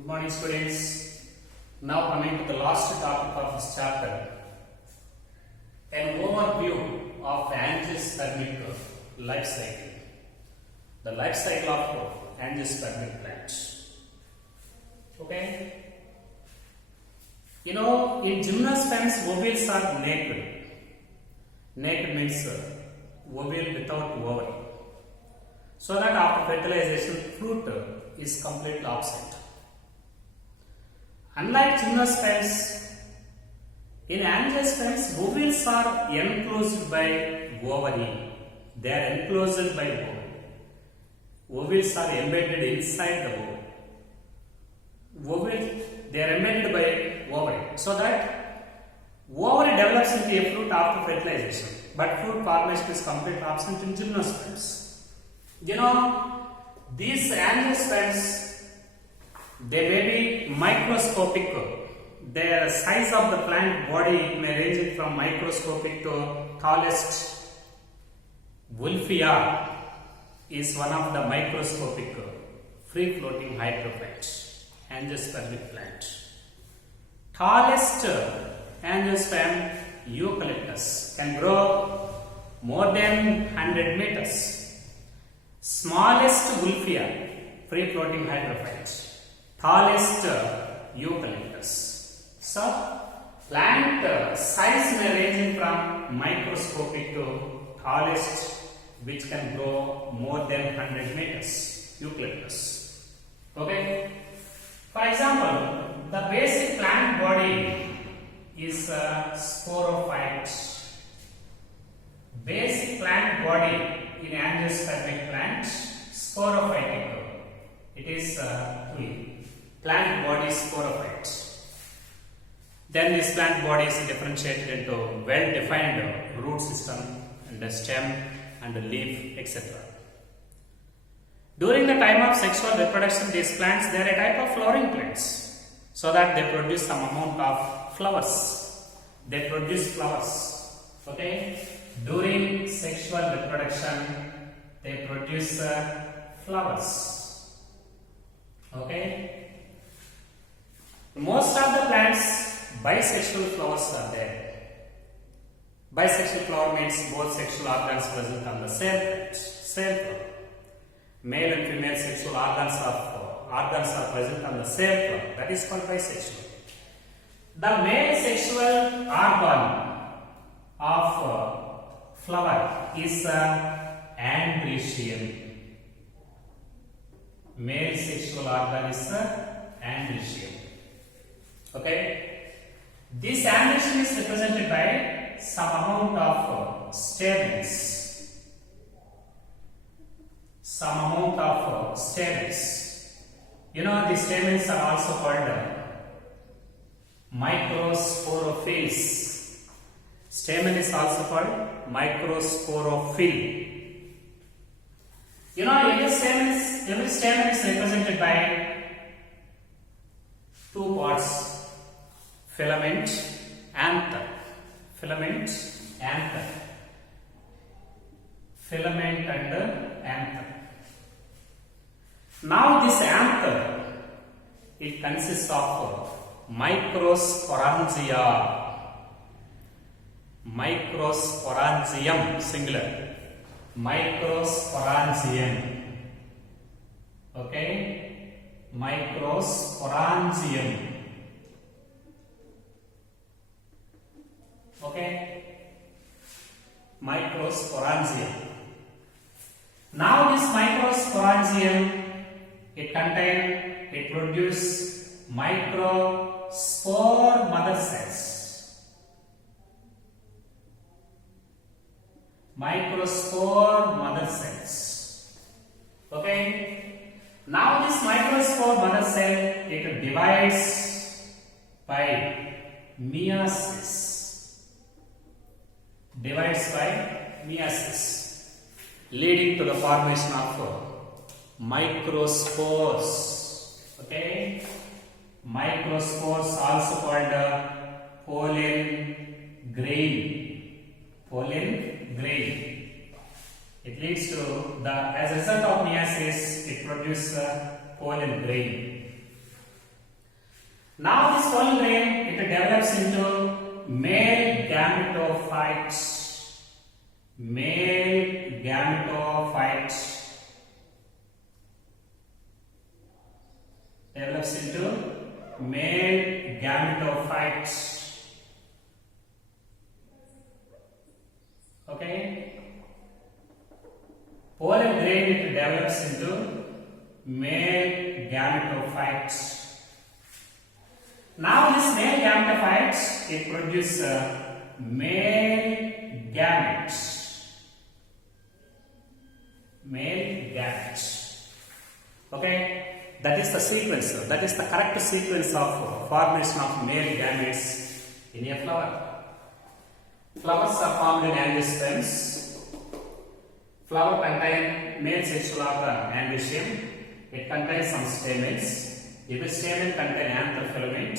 Good morning, students. Now coming to the last topic of this chapter, an overview of angiospermic life cycle. The life cycle of angiospermic plants. Okay. In gymnosperms, ovules are naked. Naked means ovule without ovary. So that after fertilization, fruit is completely absent. Unlike gymnosperms, in angiosperms, ovules are enclosed by ovary. They are enclosed by ovary. Ovules are embedded inside the ovary. They are embedded by ovary. So that ovary develops into a fruit after fertilization. But fruit formation is completely absent in gymnosperms. These angiosperms, they may be microscopic. The size of the plant body may range from microscopic to tallest. Wolfia is one of the microscopic free-floating hydrophytes, angiospermic plant. Tallest angiosperm, eucalyptus, can grow more than 100 meters. Smallest Wolfia, free-floating hydrophyte. Tallest eucalyptus. So, plant size may range from microscopic to tallest, which can grow more than 100 meters. Eucalyptus. Okay. For example, the basic plant body is sporophyte. Basic plant body in angiospermic plant, sporophytic. It is plant body sporophyte. Then this plant body is differentiated into well-defined root system and the stem and the leaf, etc. During the time of sexual reproduction, these plants, they are a type of flowering plants, so that they produce some amount of flowers. They produce flowers. Okay. During sexual reproduction, they produce flowers. Okay. Most of the plants, bisexual flowers are there. Bisexual flower means both sexual organs present on the same flower. Male and female sexual organs are present on the same flower. That is called bisexual. The male sexual organ of flower is androecium. Male sexual organ is androecium. Okay. This androecium is represented by some amount of stamens. Some amount of stamens. These stamens are also called microsporophylls. Stamen is also called microsporophyll. Every stamen is represented by two parts: filament, anther. Filament, anther. Filament and anther. Now this anther, it consists of microsporangia. Microsporangium, singular. Microsporangium. Okay. Microsporangium. Okay. Microsporangium. Now this microsporangium, it produces microspore mother cells. Microspore mother cells. Okay. Now this microspore mother cell, it divides by meiosis. Divides by meiosis, leading to the formation of microspores. Okay. Microspores also called pollen grain. Pollen grain. It leads to as a result of meiosis, it produces pollen grain. Now this pollen grain it develops into male gametophyte. Male gametophyte develops into male gametophyte. Okay, pollen grain it develops into male gametophyte. Now this male gametophyte it produces male gametes. Male gametes. Okay, that is the sequence. That is the correct sequence of formation of male gametes in a flower. Flowers are formed in angiosperms. Flower contains male sexual organ androecium. It contains some stamens. Every stamen contains anther filament.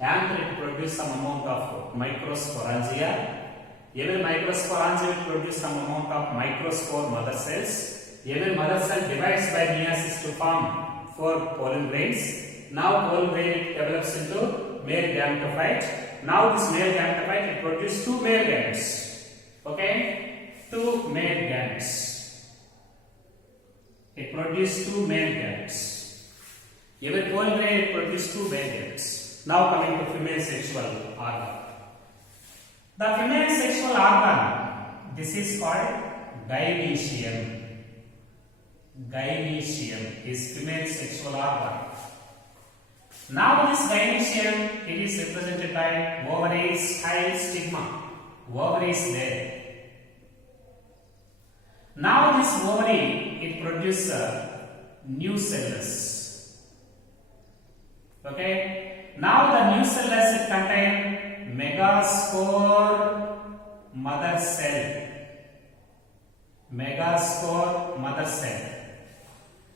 Anther it produces some amount of microsporangia. Every microsporangia will produce some amount of microspore mother cells. Every mother cell divides by meiosis to form 4 pollen grains. Now pollen grain develops into male gametophyte. Now this male gametophyte it produces 2 male gametes. Okay, 2 male gametes. It produces 2 male gametes. Every pollen grain it produces 2 male gametes. Now coming to female sexual organ. The female sexual organ, this is called gynecium. Gynecium is female sexual organ. Now this gynecium it is represented by ovaries, style, stigma. Ovary is there. Now this ovary it produces nucellus. Okay. Now the nucellus it contains megaspore mother cell. Megaspore mother cell.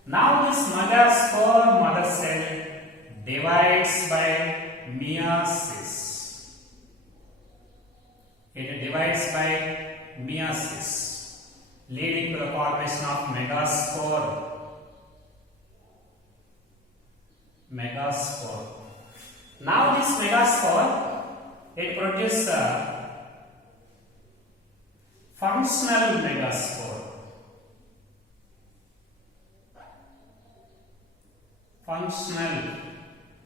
Now this megaspore mother cell divides by meiosis. It divides by meiosis, leading to the formation of megaspore. Megaspore. Now this megaspore it produces a functional megaspore. Functional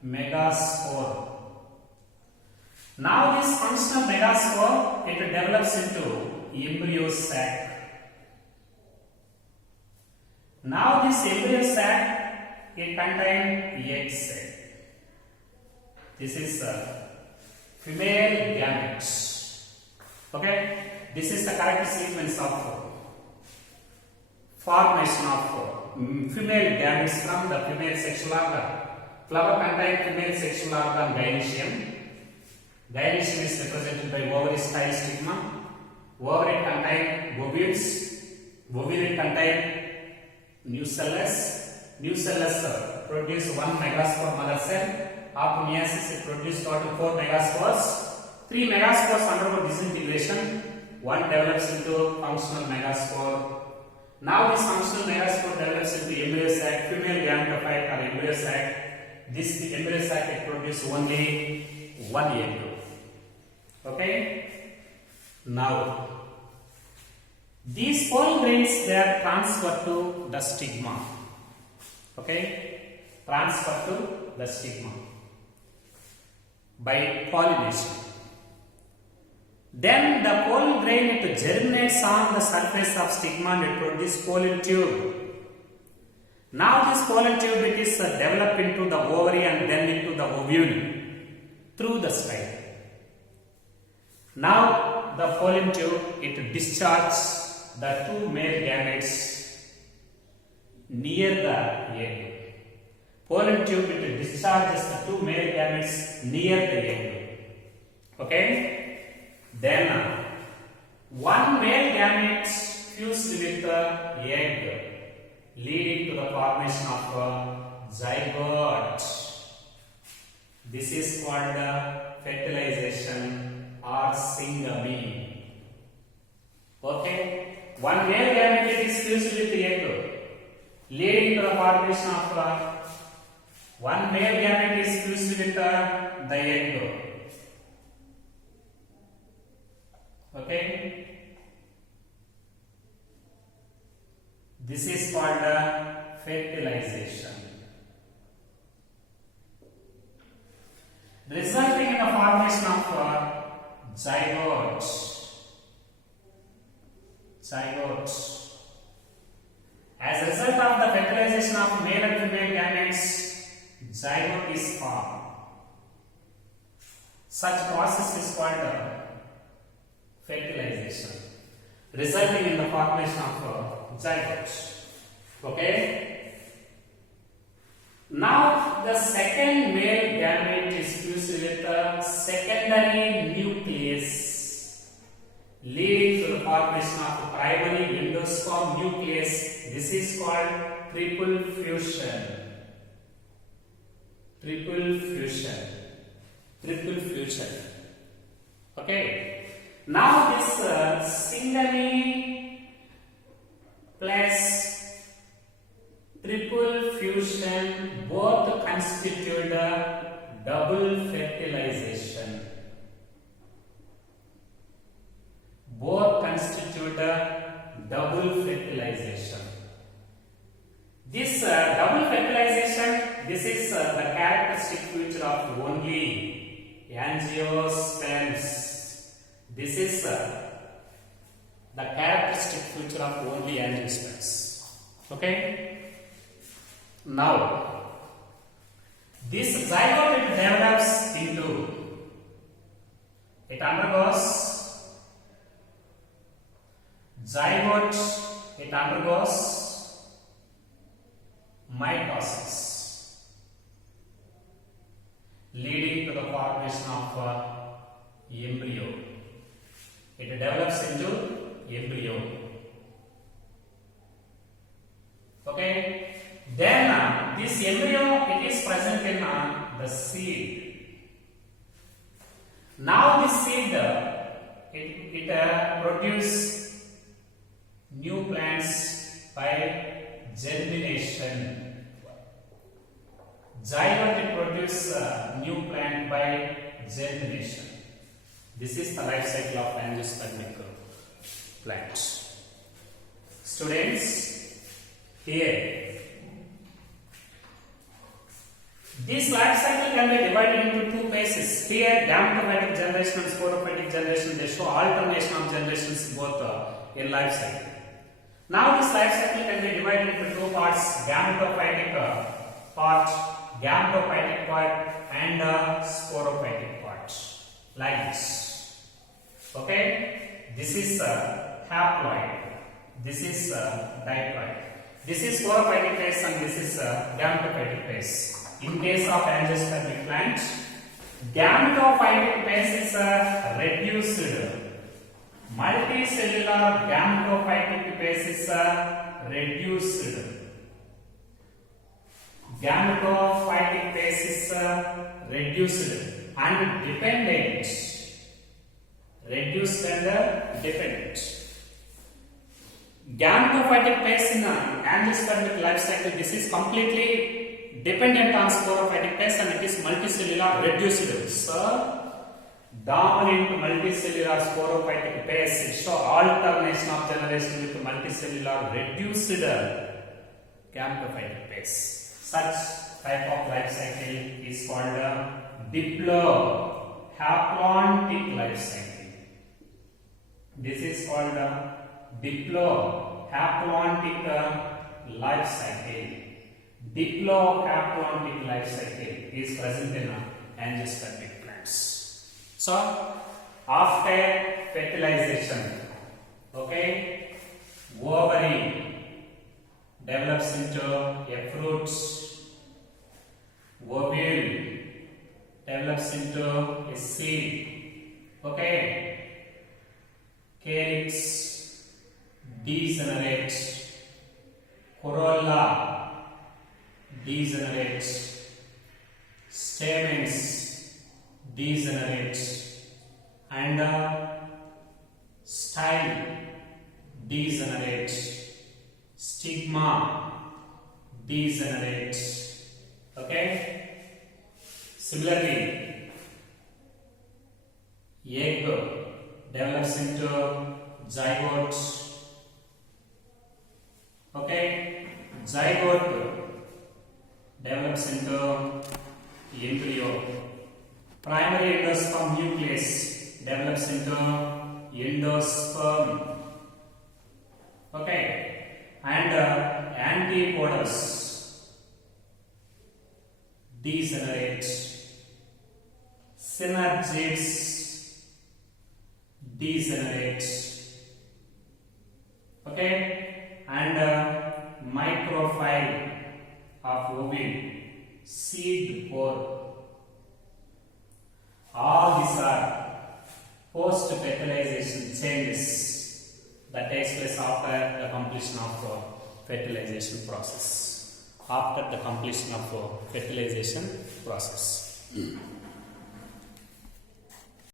megaspore. Now this functional megaspore it develops into embryo sac. Now this embryo sac it contains egg cell. This is female gametes. Okay, this is the correct sequence of formation of female gametes from the female sexual organ. Flower contains female sexual organ gynecium. Gynecium is represented by ovary, style, stigma. Ovary contains ovules. Ovule contains nucellus. Nucellus produce 1 megaspore mother cell. After meiosis it produces total 4 megaspores. 3 megaspores undergo disintegration. 1 develops into functional megaspore. Now this functional megaspore develops into embryo sac, female gametophyte or embryo sac. This embryo sac it produces only 1 egg. Okay. Now these pollen grains they are transferred to the stigma. Okay, transfer to the stigma by pollination. Then the pollen grain it germinates on the surface of stigma and it produces pollen tube. Now this pollen tube it is developed into the ovary and then into the ovule through the style. Now the pollen tube it discharges the 2 male gametes near the egg. Pollen tube it discharges the 2 male gametes near the egg. Okay. Then 1 male gamete fused with the egg, leading to the formation of a zygote. This is called fertilization or syngamy. Okay. 1 male gamete is fused with the egg, leading to the formation of a One male gamete is fused with the egg. Okay. This is called fertilization, resulting in the formation of zygote. As a result of the fertilization of male and female gametes, zygote is formed. Such process is called fertilization, resulting in the formation of zygote. Okay. Now the second male gamete is fused with a secondary nucleus, leading to the formation of primary endosperm nucleus. This is called triple fusion. Okay. Now this singly plus triple fusion both constitute a double fertilization. This double fertilization, this is the characteristic feature of only angiosperms. This is the characteristic feature of only angiosperms. Okay. Now, this zygote develops into, it undergoes mitosis, leading to the formation of embryo. It develops into embryo. Okay. Then this embryo, it is present in the seed. Now this seed it produces new plants by germination. Zygote produces new plant by germination. This is the life cycle of angiospermic plant. Students, here this life cycle can be divided into two phases. Here, gametophytic generation and sporophytic generation, they show alternation of generations both in life cycle. Now, this life cycle can be divided into two parts: gametophytic part, and sporophytic part. Like this. Okay? This is haploid. This is diploid. This is sporophytic phase and this is gametophytic phase. In case of angiospermic plant, gametophytic phase is reduced. Multicellular gametophytic phase is reduced. Gametophytic phase is reduced and dependent. Reduced and dependent. Gametophytic phase in angiospermic life cycle, this is completely dependent on sporophytic phase and it is multicellular reduced. So, dominant multicellular sporophytic phase, it shows alternation of generation with multicellular reduced gametophytic phase. Such type of life cycle is called diplohaplontic life cycle. This is called diplohaplontic life cycle. Diplohaplontic life cycle is present in angiospermic plants. So, after fertilization, okay, ovary develops into a fruit, ovule develops into a seed, okay, calyx degenerate, corolla degenerate, stamens degenerate, and style degenerate, stigma degenerate, Okay. Similarly, egg develops into zygote. Okay. Zygote develops into embryo. Primary endosperm nucleus develops into endosperm. Okay. And antipodals degenerate. Synergids degenerate. Okay. And microphyll of ovule, seed pore. All these are post-fertilization changes that takes place after the completion of fertilization process. After the completion of fertilization process.